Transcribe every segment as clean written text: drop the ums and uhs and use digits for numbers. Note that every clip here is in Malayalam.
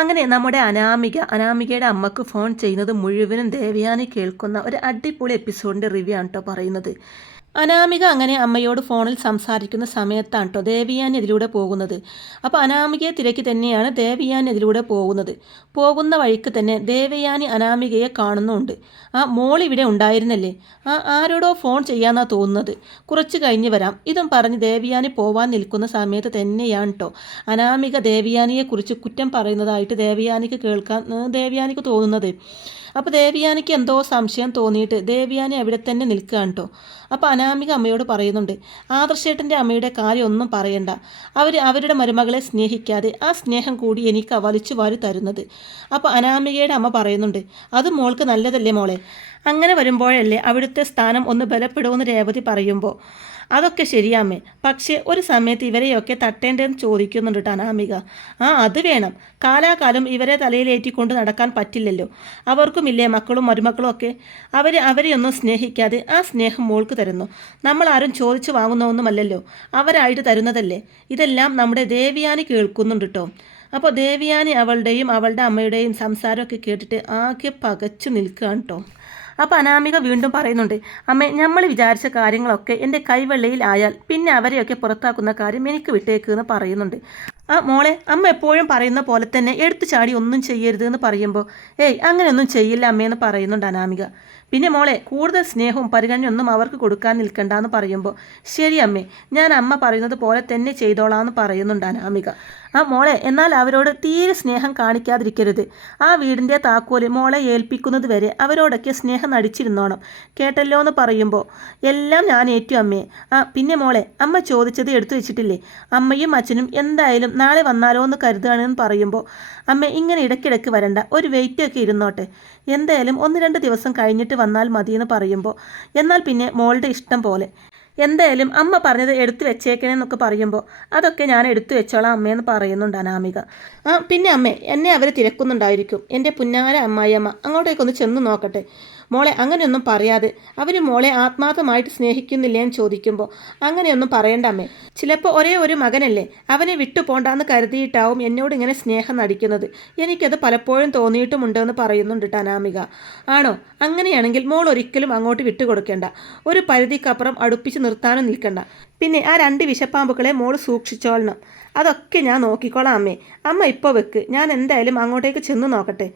അങ്ങനെ നമ്മുടെ അനാമികയുടെ അമ്മക്ക് ഫോൺ ചെയ്യുന്നത് മുഴുവനും ദേവയാനി കേൾക്കുന്ന ഒരു അടിപൊളി എപ്പിസോഡിൻ്റെ റിവ്യൂ ആണ് കേട്ടോ പറയുന്നത്. അനാമിക അങ്ങനെ അമ്മയോട് ഫോണിൽ സംസാരിക്കുന്ന സമയത്താണ് കേട്ടോ ദേവയാനി അതിലൂടെ പോകുന്നത്. അപ്പോൾ അനാമികയെ തിരക്കി തന്നെയാണ് ദേവയാനി അതിലൂടെ പോകുന്നത്. പോകുന്ന വഴിക്ക് തന്നെ ദേവയാനി അനാമികയെ കാണുന്നുണ്ട്. ആ മോൾ ഇവിടെ ഉണ്ടായിരുന്നല്ലേ, ആരോടോ ഫോൺ ചെയ്യാന്നാണ് തോന്നുന്നത്, കുറച്ച് കഴിഞ്ഞ് വരാം ഇതും പറഞ്ഞ് ദേവയാനി പോവാൻ നിൽക്കുന്ന സമയത്ത് തന്നെയാണ് കേട്ടോ അനാമിക ദേവയാനിയെക്കുറിച്ച് കുറ്റം പറയുന്നതായിട്ട് ദേവയാനിക്ക് തോന്നുന്നത്. അപ്പോൾ ദേവയാനിക്ക് എന്തോ സംശയം തോന്നിയിട്ട് ദേവയാനി അവിടെ തന്നെ നിൽക്കുകയാണ് കേട്ടോ. അപ്പോൾ അനാമിക അമ്മയോട് പറയുന്നുണ്ട്, ആദർശേട്ടൻ്റെ അമ്മയുടെ കാര്യമൊന്നും പറയണ്ട, അവരുടെ മരുമകളെ സ്നേഹിക്കാതെ ആ സ്നേഹം കൂടി എനിക്ക് വലിച്ചു വാരി തരുന്നത്. അപ്പോൾ അനാമികയുടെ അമ്മ പറയുന്നുണ്ട്, അത് മോൾക്ക് നല്ലതല്ലേ മോളെ, അങ്ങനെ വരുമ്പോഴല്ലേ അവിടുത്തെ സ്ഥാനം ഒന്ന് ബലപ്പെടുമെന്ന് രേവതി പറയുമ്പോൾ അതൊക്കെ ശരിയാമ്മേ, പക്ഷേ ഒരു സമയത്ത് ഇവരെയൊക്കെ തട്ടേണ്ടതെന്ന് ചോദിക്കുന്നുണ്ട് കേട്ടോ അനാമിക. അത് വേണം, കാലാകാലം ഇവരെ തലയിലേറ്റിക്കൊണ്ട് നടക്കാൻ പറ്റില്ലല്ലോ, അവർക്കുമില്ലേ മക്കളും മരുമക്കളും ഒക്കെ, അവരെയൊന്നും സ്നേഹിക്കാതെ ആ സ്നേഹം മോൾക്ക് തരുന്നു. നമ്മൾ ആരും ചോദിച്ചു വാങ്ങുന്നൊന്നുമല്ലല്ലോ, അവരായിട്ട് തരുന്നതല്ലേ. ഇതെല്ലാം നമ്മുടെ ദേവയാനി കേൾക്കുന്നുണ്ട് കേട്ടോ. അപ്പോൾ ദേവയാനി അവളുടെയും അവളുടെ അമ്മയുടെയും സംസാരമൊക്കെ കേട്ടിട്ട് ആകെ പകച്ചു നിൽക്കുകയാണ് കേട്ടോ. അപ്പോൾ അനാമിക വീണ്ടും പറയുന്നുണ്ട്, അമ്മേ നമ്മൾ വിചാരിച്ച കാര്യങ്ങളൊക്കെ എൻ്റെ കൈവെള്ളയിൽ ആയാൽ പിന്നെ അവരെയൊക്കെ പുറത്താക്കുന്ന കാര്യം എനിക്ക് വിട്ടേക്കെന്ന് പറയുന്നുണ്ട്. മോളെ, അമ്മ എപ്പോഴും പറയുന്ന പോലെ തന്നെ എടുത്തു ചാടി ഒന്നും ചെയ്യരുത് എന്ന് പറയുമ്പോൾ അങ്ങനെയൊന്നും ചെയ്യില്ല അമ്മയെന്ന് പറയുന്നുണ്ട് അനാമിക. പിന്നെ മോളെ, കൂടുതൽ സ്നേഹവും പരിഗണനയൊന്നും അവർക്ക് കൊടുക്കാൻ നിൽക്കണ്ട എന്ന് പറയുമ്പോൾ ശരി അമ്മേ, ഞാൻ അമ്മ പറയുന്നത് പോലെ തന്നെ ചെയ്തോളാം എന്ന് പറയുന്നുണ്ട് അനാമിക. മോളെ, എന്നാൽ അവരോട് തീരെ സ്നേഹം കാണിക്കാതിരിക്കരുത്. ആ വീടിൻ്റെ താക്കോല് മോളെ ഏൽപ്പിക്കുന്നത് വരെ അവരോടൊക്കെ സ്നേഹം നടിച്ചിരുന്നോണം, കേട്ടല്ലോ എന്ന് പറയുമ്പോൾ എല്ലാം ഞാൻ ഏറ്റു അമ്മേ. പിന്നെ മോളെ, അമ്മ ചോദിച്ചത് എടുത്തു വെച്ചിട്ടില്ലേ, അമ്മയും അച്ഛനും എന്തായാലും നാളെ വന്നാലോ എന്ന് കരുതുകയാണെന്ന് പറയുമ്പോൾ അമ്മ ഇങ്ങനെ ഇടയ്ക്കിടയ്ക്ക് വരണ്ട, ഒരു വെയിറ്റൊക്കെ ഇരുന്നോട്ടെ, എന്തായാലും 1-2 ദിവസം കഴിഞ്ഞിട്ട് വന്നാൽ മതിയെന്ന് പറയുമ്പോൾ എന്നാൽ പിന്നെ മോളുടെ ഇഷ്ടം പോലെ, എന്തായാലും അമ്മ പറഞ്ഞത് എടുത്തു വെച്ചേക്കണേന്നൊക്കെ പറയുമ്പോൾ അതൊക്കെ ഞാൻ എടുത്തു വെച്ചോളാം അമ്മയെന്ന് പറയുന്നുണ്ട് അനാമിക. പിന്നെ അമ്മേ, എന്നെ അവർ തിരക്കുന്നുണ്ടായിരിക്കും, എൻ്റെ പുന്നാര അമ്മായിയമ്മ, അങ്ങോട്ടേക്കൊന്ന് ചെന്ന് നോക്കട്ടെ. മോളെ, അങ്ങനെയൊന്നും പറയാതെ, അവർ മോളെ ആത്മാർത്ഥമായിട്ട് സ്നേഹിക്കുന്നില്ലേന്ന് ചോദിക്കുമ്പോൾ അങ്ങനെയൊന്നും പറയണ്ട അമ്മേ, ചിലപ്പോൾ ഒരേ ഒരു മകനല്ലേ, അവനെ വിട്ടു പോണ്ടാന്ന് കരുതിയിട്ടാവും എന്നോട് ഇങ്ങനെ സ്നേഹം നടിക്കുന്നത്, എനിക്കത് പലപ്പോഴും തോന്നിയിട്ടുമുണ്ടെന്ന് പറയുന്നുണ്ട് അനാമിക. ആണോ, അങ്ങനെയാണെങ്കിൽ മോൾ ഒരിക്കലും അങ്ങോട്ട് വിട്ടുകൊടുക്കേണ്ട, ഒരു പരിധിക്കപ്പുറം അടുപ്പിച്ച് നിർത്താനും നിൽക്കണ്ട. പിന്നെ ആ 2 വിഷപ്പാമ്പുകളെ മോൾ സൂക്ഷിച്ചോളണം, അതൊക്കെ ഞാൻ നോക്കിക്കോളാം അമ്മേ. അമ്മ ഇപ്പോൾ വെക്ക്, ഞാൻ എന്തായാലും അങ്ങോട്ടേക്ക് ചെന്ന് നോക്കട്ടെ.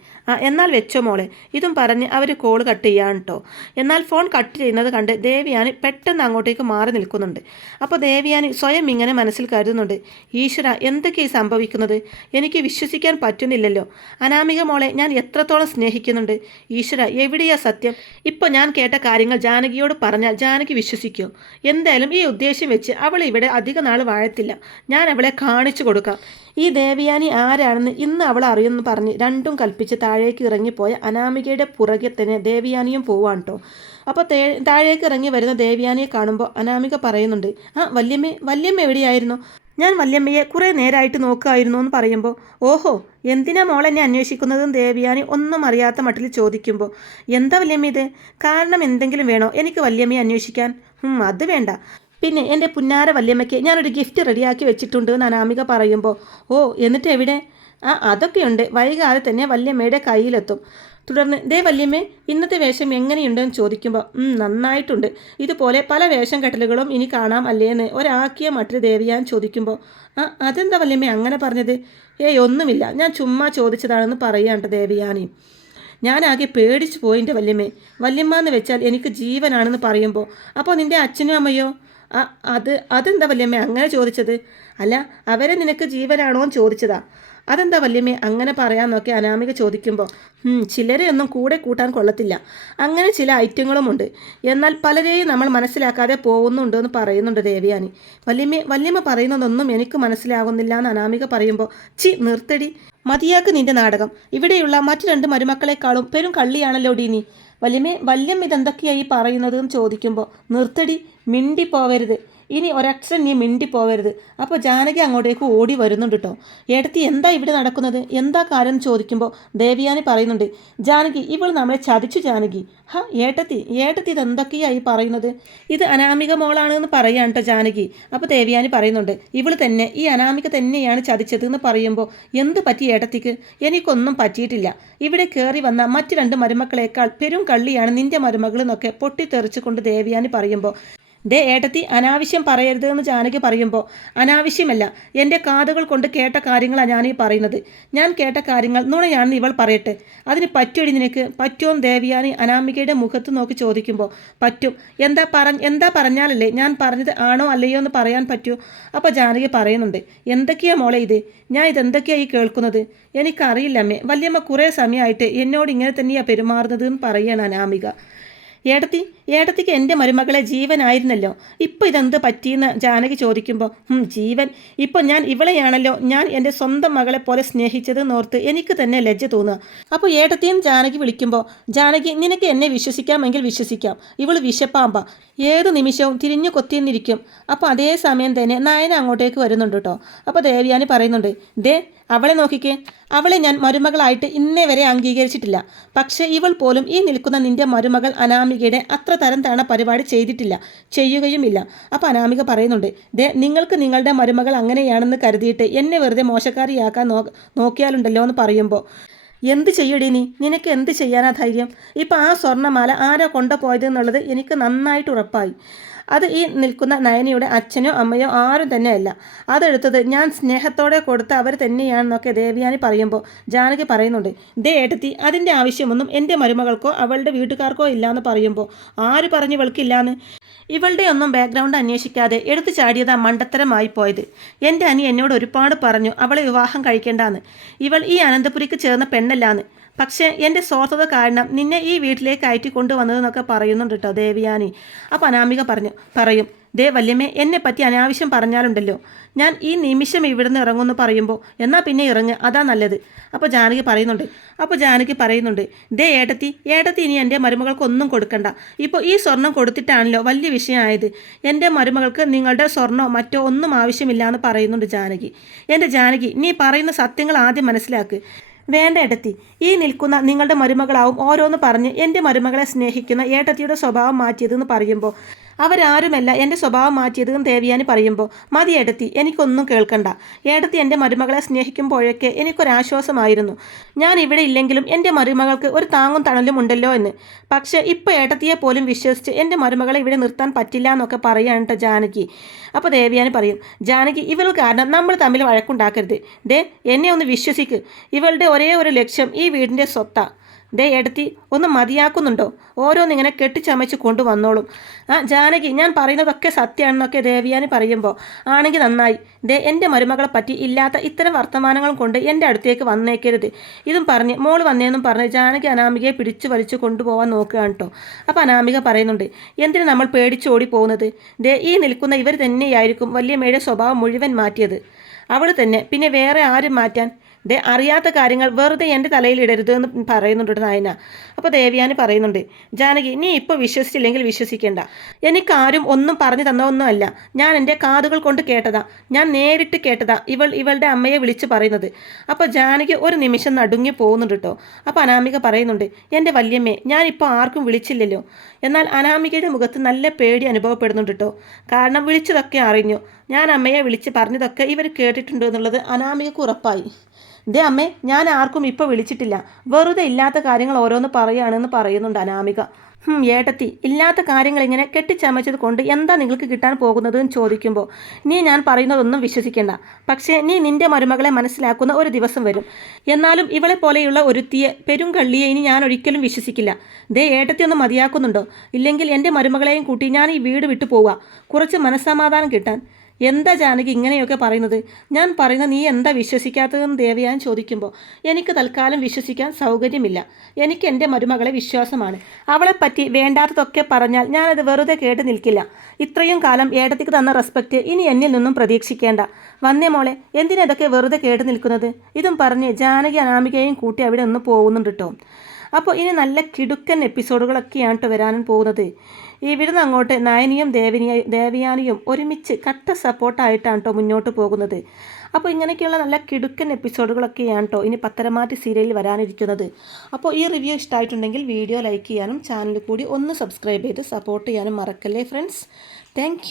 എന്നാൽ വെച്ചോ മോളെ. ഇതും പറഞ്ഞ് അവർ കോൾ കട്ട് ചെയ്യാൻ കേട്ടോ. എന്നാൽ ഫോൺ കട്ട് ചെയ്യുന്നത് കണ്ട് ദേവയാനി പെട്ടെന്ന് അങ്ങോട്ടേക്ക് മാറി നിൽക്കുന്നുണ്ട്. അപ്പോൾ ദേവയാനി സ്വയം ഇങ്ങനെ മനസ്സിൽ കരുതുന്നുണ്ട്, ഈശ്വര, എന്തൊക്കെയായി സംഭവിക്കുന്നത്, എനിക്ക് വിശ്വസിക്കാൻ പറ്റുന്നില്ലല്ലോ. അനാമിക മോളെ ഞാൻ എത്രത്തോളം സ്നേഹിക്കുന്നുണ്ട്, ഈശ്വര, എവിടെയാ സത്യം. ഇപ്പോൾ ഞാൻ കേട്ട കാര്യങ്ങൾ ജാനകിയോട് പറഞ്ഞാൽ ജാനകി വിശ്വസിക്കുമോ? എന്തായാലും ഈ ഉദ്ദേശം വെച്ച് അവൾ ഇവിടെ അധിക നാൾ വാഴത്തില്ല, ഞാൻ അവളെ കാണിച്ചു കൊടുക്കാം. ഈ ദേവയാനി ആരാണെന്ന് ഇന്ന് അവൾ അറിയുമെന്ന് പറഞ്ഞ് രണ്ടും കൽപ്പിച്ച് താഴേക്ക് ഇറങ്ങിപ്പോയ അനാമികയുടെ പുറകെ തന്നെ ദേവയാനിയും പോവാണ് കേട്ടോ. അപ്പോൾ താഴേക്ക് ഇറങ്ങി വരുന്ന ദേവയാനിയെ കാണുമ്പോൾ അനാമിക പറയുന്നുണ്ട്, വല്യമ്മ എവിടെയായിരുന്നു? ഞാൻ വല്യമ്മയെ കുറേ നേരമായിട്ട് നോക്കുമായിരുന്നു എന്ന് പറയുമ്പോൾ ഓഹോ, എന്തിനാ മോൾ എന്നെ അന്വേഷിക്കുന്നതെന്ന് ദേവയാനി ഒന്നും അറിയാത്ത മട്ടിൽ ചോദിക്കുമ്പോൾ എന്താ വല്യമ്മ ഇത്, കാരണം എന്തെങ്കിലും വേണോ എനിക്ക് വല്യമ്മയെ അന്വേഷിക്കാൻ? അത് വേണ്ട, പിന്നെ എൻ്റെ പുന്നാര വല്യമ്മയ്ക്ക് ഞാനൊരു ഗിഫ്റ്റ് റെഡിയാക്കി വെച്ചിട്ടുണ്ട് എന്ന് അനാമിക പറയുമ്പോൾ എന്നിട്ട് എവിടെ? അതൊക്കെയുണ്ട്, വൈകാതെ തന്നെ വല്യമ്മയുടെ കയ്യിലെത്തും. തുടർന്ന് വല്യമ്മേ, ഇന്നത്തെ വേഷം എങ്ങനെയുണ്ടെന്ന് ചോദിക്കുമ്പോൾ നന്നായിട്ടുണ്ട്, ഇതുപോലെ പല വേഷം കെട്ടലുകളും ഇനി കാണാം അല്ലേന്ന് ഒരാക്കിയ മട്ടിൽ ദേവയാൻ ചോദിക്കുമ്പോൾ അതെന്താ വല്യമ്മേ അങ്ങനെ പറഞ്ഞത്? ഒന്നുമില്ല, ഞാൻ ചുമ്മാ ചോദിച്ചതാണെന്ന് പറയാണ്ട് ദേവയാനി. ഞാനാകെ പേടിച്ചു പോയിൻ്റെ വല്യമ്മേ, വല്യമ്മ എന്ന് വെച്ചാൽ എനിക്ക് ജീവനാണെന്ന് പറയുമ്പോൾ അപ്പോൾ നിൻ്റെ അച്ഛനും അമ്മയോ? അതെന്താ വല്യമ്മേ അങ്ങനെ ചോദിച്ചത്? അല്ല, അവരെ നിനക്ക് ജീവനാണോ എന്ന് ചോദിച്ചതാ. അതെന്താ വല്യമ്മേ അങ്ങനെ പറയാമെന്നൊക്കെ അനാമിക ചോദിക്കുമ്പോൾ ചിലരെയൊന്നും കൂടെ കൂട്ടാൻ കൊള്ളത്തില്ല, അങ്ങനെ ചില ഐറ്റങ്ങളുമുണ്ട്, എന്നാൽ പലരെയും നമ്മൾ മനസ്സിലാക്കാതെ പോകുന്നുണ്ട് എന്ന് പറയുന്നുണ്ട് ദേവയാനി. വല്യമ്മ പറയുന്നതൊന്നും എനിക്ക് മനസ്സിലാകുന്നില്ല എന്ന് അനാമിക പറയുമ്പോൾ നിർത്തടി, മതിയാക്ക് നിന്റെ നാടകം, ഇവിടെയുള്ള മറ്റു 2 മരുമക്കളെക്കാളും പെരും കള്ളിയാണല്ലോ ഡീനി. വല്യമ്മ ഇതെന്തൊക്കെയായി പറയുന്നത് എന്ന് ചോദിക്കുമ്പോൾ നിർത്തടി, മിണ്ടി പോവരുത്, ഇനി ഒരക്ഷരം നീ മിണ്ടി പോവരുത്. അപ്പോൾ ജാനകി അങ്ങോട്ടേക്ക് ഓടി വരുന്നുണ്ട് കേട്ടോ. ഏട്ടത്തി എന്താ ഇവിടെ നടക്കുന്നത്, എന്താ കാര്യം ചോദിക്കുമ്പോൾ ദേവയാനി പറയുന്നുണ്ട്, ജാനകി ഇവൾ നമ്മളെ ചതിച്ചു ജാനകി. ഏട്ടത്തി ഇതെന്തൊക്കെയായി പറയുന്നത്? ഇത് അനാമിക മോളാണെന്ന് പറയാൻ കേട്ടോ ജാനകി. അപ്പോൾ ദേവയാനി പറയുന്നുണ്ട്, ഇവൾ തന്നെ ഈ അനാമിക തന്നെയാണ് ചതിച്ചത് എന്ന് പറയുമ്പോൾ എന്ത് പറ്റി ഏട്ടത്തിക്ക്? എനിക്കൊന്നും പറ്റിയിട്ടില്ല. ഇവിടെ കയറി വന്ന മറ്റു 2 മരുമക്കളേക്കാൾ പെരും കള്ളിയാണ് നിന്റെ മരുമകൾ എന്നൊക്കെ പൊട്ടിത്തെറിച്ചുകൊണ്ട് ദേവയാനി പറയുമ്പോൾ, ഏട്ടത്തി അനാവശ്യം പറയരുത് എന്ന് ജാനകി പറയുമ്പോൾ, അനാവശ്യമല്ല, എൻ്റെ കാതുകൾ കൊണ്ട് കേട്ട കാര്യങ്ങളാണ് ഞാനീ പറയുന്നത്. ഞാൻ കേട്ട കാര്യങ്ങൾ നുണയാണെന്ന് ഇവൾ പറയട്ടെ. അതിന് പറ്റുമടി നിനക്ക്? പറ്റുമോ ദേവയാനി അനാമികയുടെ മുഖത്ത് നോക്കി ചോദിക്കുമ്പോൾ, പറ്റും. എന്താ പറഞ്ഞാലല്ലേ ഞാൻ പറഞ്ഞത് ആണോ അല്ലയോ എന്ന് പറയാൻ പറ്റൂ. അപ്പോൾ ജാനകി പറയുന്നുണ്ട്, എന്തൊക്കെയാ മോളെ ഇത്? ഞാൻ ഇതെന്തൊക്കെയായി കേൾക്കുന്നത്? എനിക്കറിയില്ല അമ്മേ. വല്യമ്മ കുറേ സമയമായിട്ട് എന്നോട് ഇങ്ങനെ തന്നെയാണ് പെരുമാറുന്നത് എന്ന് പറയുകയാണ് അനാമിക. ഏട്ടത്തിക്ക് എൻ്റെ മരുമകളെ ജീവനായിരുന്നല്ലോ, ഇപ്പോൾ ഇതെന്ത് പറ്റിയെന്ന് ജാനകി ചോദിക്കുമ്പോൾ, ജീവൻ? ഇപ്പോൾ ഞാൻ ഇവളെയാണല്ലോ ഞാൻ എൻ്റെ സ്വന്തം മകളെ പോലെ സ്നേഹിച്ചതെന്നോർത്ത് എനിക്ക് തന്നെ ലജ്ജ തോന്നുക. അപ്പോൾ ഏട്ടത്തിയും ജാനകി വിളിക്കുമ്പോൾ, ജാനകി നിനക്ക് എന്നെ വിശ്വസിക്കാമെങ്കിൽ വിശ്വസിക്കാം, ഇവൾ വിശപ്പാമ്പ, ഏത് നിമിഷവും തിരിഞ്ഞു കൊത്തിയെന്നിരിക്കും. അപ്പോൾ അതേ സമയം തന്നെ നയന അങ്ങോട്ടേക്ക് വരുന്നുണ്ട് കേട്ടോ. അപ്പോൾ ദേവയാനി പറയുന്നുണ്ട്, അവളെ നോക്കിക്കേ, അവളെ ഞാൻ മരുമകളായിട്ട് ഇന്നേ വരെ അംഗീകരിച്ചിട്ടില്ല. പക്ഷേ ഇവൾ പോലും ഈ നിൽക്കുന്ന നിന്റെ മരുമകൾ അനാമികയുടെ അത്ര തരം താണ പരിപാടി ചെയ്തിട്ടില്ല, ചെയ്യുകയുമില്ല. അപ്പോൾ അനാമിക പറയുന്നുണ്ട്, നിങ്ങൾക്ക് നിങ്ങളുടെ മരുമകൾ അങ്ങനെയാണെന്ന് കരുതിയിട്ട് എന്നെ വെറുതെ മോശക്കാരിയാക്കാൻ നോക്കിയാലുണ്ടല്ലോ എന്ന് പറയുമ്പോൾ, എന്ത് ചെയ്യടി നിനക്ക് എന്ത് ചെയ്യാനാ ധൈര്യം? ഇപ്പം ആ സ്വർണ്ണമാല ആരോ കൊണ്ടുപോയതെന്നുള്ളത് എനിക്ക് നന്നായിട്ട് ഉറപ്പായി. അത് ഈ നിൽക്കുന്ന നയനയുടെ അച്ഛനോ അമ്മയോ ആരും തന്നെയല്ല. അതെടുത്തത് ഞാൻ സ്നേഹത്തോടെ കൊടുത്ത അവർ തന്നെയാണെന്നൊക്കെ ദേവയാനി പറയുമ്പോൾ ജാനകി പറയുന്നുണ്ട്, ഏട്ടത്തി അതിൻ്റെ ആവശ്യമൊന്നും എൻ്റെ മരുമകൾക്കോ അവളുടെ വീട്ടുകാർക്കോ ഇല്ലയെന്ന് പറയുമ്പോൾ, ആര് പറഞ്ഞു ഇവൾക്കില്ലാന്ന്? ഇവളുടെ ഒന്നും ബാക്ക്ഗ്രൗണ്ട് അന്വേഷിക്കാതെ എടുത്തു ചാടിയതാ മണ്ടത്തരമായി പോയത്. എൻ്റെ അനി എന്നോട് ഒരുപാട് പറഞ്ഞു അവളെ വിവാഹം കഴിക്കേണ്ടാന്ന്. ഇവൾ ഈ അനന്തപുരിക്ക് ചേർന്ന പെണ്ണല്ലാന്ന്. പക്ഷേ എൻ്റെ സ്വാർത്ഥത കാരണം നിന്നെ ഈ വീട്ടിലേക്ക് അയറ്റി കൊണ്ടുവന്നതെന്നൊക്കെ പറയുന്നുണ്ട് കേട്ടോ ദേവയാനി. അപ്പോൾ അനാമിക പറയും, വല്യമ്മേ എന്നെ പറ്റി അനാവശ്യം പറഞ്ഞാലുണ്ടല്ലോ ഞാൻ ഈ നിമിഷം ഇവിടുന്ന് ഇറങ്ങുമെന്ന് പറയുമ്പോൾ, എന്നാൽ പിന്നെ ഇറങ്ങ്, അതാ നല്ലത്. അപ്പോൾ ജാനകി പറയുന്നുണ്ട്, ഏട്ടത്തി ഇനി എൻ്റെ മരുമകൾക്കൊന്നും കൊടുക്കണ്ട. ഇപ്പോൾ ഈ സ്വർണം കൊടുത്തിട്ടാണല്ലോ വലിയ വിഷയമായത്. എൻ്റെ മരുമകൾക്ക് നിങ്ങളുടെ സ്വർണ്ണോ മറ്റോ ഒന്നും ആവശ്യമില്ല എന്ന് പറയുന്നുണ്ട് ജാനകി. എൻ്റെ ജാനകി നീ പറയുന്ന സത്യങ്ങൾ ആദ്യം മനസ്സിലാക്ക്. വേണ്ട ഏട്ടത്തി, ഈ നിൽക്കുന്ന നിങ്ങളുടെ മരുമകളാവും ഓരോന്ന് പറഞ്ഞ് എൻ്റെ മരുമകളെ സ്നേഹിക്കുന്ന ഏട്ടത്തിയുടെ സ്വഭാവം മാറ്റിയതെന്ന് പറയുമ്പോൾ, അവരാരുമല്ല എൻ്റെ സ്വഭാവം മാറ്റിയതെന്ന് ദേവയാനി പറയുമ്പോൾ, മതി ഏട്ടത്തി, എനിക്കൊന്നും കേൾക്കണ്ട. ഏട്ടത്തി എൻ്റെ മരുമകളെ സ്നേഹിക്കുമ്പോഴൊക്കെ എനിക്കൊരാശ്വാസമായിരുന്നു. ഞാൻ ഇവിടെ ഇല്ലെങ്കിലും എൻ്റെ മരുമകൾക്ക് ഒരു താങ്ങും തണലും ഉണ്ടല്ലോ എന്ന്. പക്ഷേ ഇപ്പോൾ ഏട്ടത്തിയെ പോലും വിശ്വസിച്ച് എൻ്റെ മരുമകളെ ഇവിടെ നിർത്താൻ പറ്റില്ല എന്നൊക്കെ പറയുകയാണ് കേട്ടോ ജാനകി. അപ്പോൾ ദേവയാനി പറയും, ജാനകി ഇവൾ കാരണം നമ്മൾ തമ്മിൽ വഴക്കുണ്ടാക്കരുത്. എന്നെ ഒന്ന് വിശ്വസിക്ക്. ഇവളുടെ ഒരേ ഒരു ലക്ഷ്യം ഈ വീടിൻ്റെ സ്വത്താ. എടുത്തി ഒന്ന് മതിയാക്കുന്നുണ്ടോ? ഓരോന്നിങ്ങനെ കെട്ടിച്ചമച്ച് കൊണ്ടുവന്നോളും. ജാനകി ഞാൻ പറയുന്നതൊക്കെ സത്യമാണെന്നൊക്കെ ദേവയാനി പറയുമ്പോൾ, ആണെങ്കിൽ നന്നായി. എൻ്റെ മരുമകളെ പറ്റി ഇല്ലാത്ത ഇത്തരം വർത്തമാനങ്ങളും കൊണ്ട് എൻ്റെ അടുത്തേക്ക് വന്നേക്കരുത്. ഇതും പറഞ്ഞ് മോള് വന്നേന്നും പറഞ്ഞ് ജാനകി അനാമികയെ പിടിച്ചു വലിച്ചു കൊണ്ടുപോകാൻ നോക്കുകയാണ് കേട്ടോ. അപ്പോൾ അനാമിക പറയുന്നുണ്ട്, എന്തിനു നമ്മൾ പേടിച്ചോടി പോകുന്നത്? ഈ നിൽക്കുന്ന ഇവർ തന്നെയായിരിക്കും വല്യമ്മയുടെ സ്വഭാവം മുഴുവൻ മാറ്റിയത്. അവൾ തന്നെ, പിന്നെ വേറെ ആരും മാറ്റാൻ? അറിയാത്ത കാര്യങ്ങൾ വെറുതെ എൻ്റെ തലയിലിടരുത് എന്ന് പറയുന്നുണ്ട് നയന. അപ്പോൾ ദേവയാനി പറയുന്നുണ്ട്, ജാനകി നീ ഇപ്പോൾ വിശ്വസിച്ചില്ലെങ്കിൽ വിശ്വസിക്കേണ്ട. എനിക്കാരും ഒന്നും പറഞ്ഞു തന്നൊന്നുമല്ല, ഞാൻ എൻ്റെ കാതുകൾ കൊണ്ട് കേട്ടതാ, ഞാൻ നേരിട്ട് കേട്ടതാ ഇവളുടെ അമ്മയെ വിളിച്ച് പറയുന്നത്. അപ്പോൾ ജാനകി ഒരു നിമിഷം നടുങ്ങി പോകുന്നുണ്ട് കേട്ടോ. അപ്പോൾ അനാമിക പറയുന്നുണ്ട്, എൻ്റെ വല്യമ്മേ ഞാനിപ്പോൾ ആർക്കും വിളിച്ചില്ലല്ലോ. എന്നാൽ അനാമികയുടെ മുഖത്ത് നല്ല പേടി അനുഭവപ്പെടുന്നുണ്ട് കേട്ടോ. കാരണം വിളിച്ചതൊക്കെ അറിഞ്ഞു, ഞാൻ അമ്മയെ വിളിച്ച് പറഞ്ഞതൊക്കെ ഇവർ കേട്ടിട്ടുണ്ട് എന്നുള്ളത് അനാമികക്ക് ഉറപ്പായി. അമ്മേ ഞാൻ ആർക്കും ഇപ്പോൾ വിളിച്ചിട്ടില്ല, വെറുതെ ഇല്ലാത്ത കാര്യങ്ങൾ ഓരോന്ന് പറയുകയാണെന്ന് പറയുന്നുണ്ട് അനാമിക. ഏട്ടത്തി ഇല്ലാത്ത കാര്യങ്ങൾ ഇങ്ങനെ കെട്ടിച്ചമച്ചത് കൊണ്ട് എന്താ നിങ്ങൾക്ക് കിട്ടാൻ പോകുന്നത് എന്ന് ചോദിക്കുമ്പോൾ, ഞാൻ പറയുന്നതൊന്നും വിശ്വസിക്കേണ്ട. പക്ഷേ നിന്റെ മരുമകളെ മനസ്സിലാക്കുന്ന ഒരു ദിവസം വരും. എന്നാലും ഇവളെ പോലെയുള്ള ഒരുത്തിയെ പെരുങ്കള്ളിയെ ഇനി ഞാൻ ഒരിക്കലും വിശ്വസിക്കില്ല. ഏട്ടത്തി ഒന്ന് മതിയാക്കുന്നുണ്ടോ? ഇല്ലെങ്കിൽ എൻ്റെ മരുമകളെയും കൂട്ടി ഞാൻ ഈ വീട് വിട്ടു പോവുക, കുറച്ച് മനസ്സമാധാനം കിട്ടാൻ. എന്താ ജാനകി ഇങ്ങനെയൊക്കെ പറയുന്നത്? ഞാൻ പറയുന്നത് നീ എന്താ വിശ്വസിക്കാത്തതെന്ന് ദേവയാൻ ചോദിക്കുമ്പോൾ, എനിക്ക് തൽക്കാലം വിശ്വസിക്കാൻ സൗകര്യമില്ല. എനിക്ക് എൻ്റെ മരുമകളെ വിശ്വാസമാണ്. അവളെപ്പറ്റി വേണ്ടാത്തതൊക്കെ പറഞ്ഞാൽ ഞാനത് വെറുതെ കേട്ട് നിൽക്കില്ല. ഇത്രയും കാലം ഏട്ടത്തിക്ക് തന്ന റെസ്പെക്റ്റ് ഇനി എന്നിൽ നിന്നും പ്രതീക്ഷിക്കേണ്ട. വന്നേ മോളെ, എന്തിനതൊക്കെ വെറുതെ കേട്ട് നിൽക്കുന്നത്? ഇതും പറഞ്ഞ് ജാനകി അനാമികയും കൂട്ടി അവിടെ ഒന്ന് പോകുന്നുണ്ട് കേട്ടോ. അപ്പോൾ ഇനി നല്ല കിടുക്കൻ എപ്പിസോഡുകളൊക്കെയാണ് കേട്ടോ വരാനും പോകുന്നത്. ഇവിടുന്ന് അങ്ങോട്ട് നയനിയും ദേവയാനിയും ഒരുമിച്ച് കട്ട സപ്പോർട്ടായിട്ടാണ് കേട്ടോ മുന്നോട്ട് പോകുന്നത്. അപ്പോൾ ഇങ്ങനെയൊക്കെയുള്ള നല്ല കിടുക്കൻ എപ്പിസോഡുകളൊക്കെയാണ് കേട്ടോ ഇനി പത്തരമാറ്റ് സീരിയലിൽ വരാനിരിക്കുന്നത്. അപ്പോൾ ഈ റിവ്യൂ ഇഷ്ടമായിട്ടുണ്ടെങ്കിൽ വീഡിയോ ലൈക്ക് ചെയ്യാനും ചാനൽ കൂടി ഒന്ന് സബ്സ്ക്രൈബ് ചെയ്ത് സപ്പോർട്ട് ചെയ്യാനും മറക്കല്ലേ ഫ്രണ്ട്സ്. താങ്ക്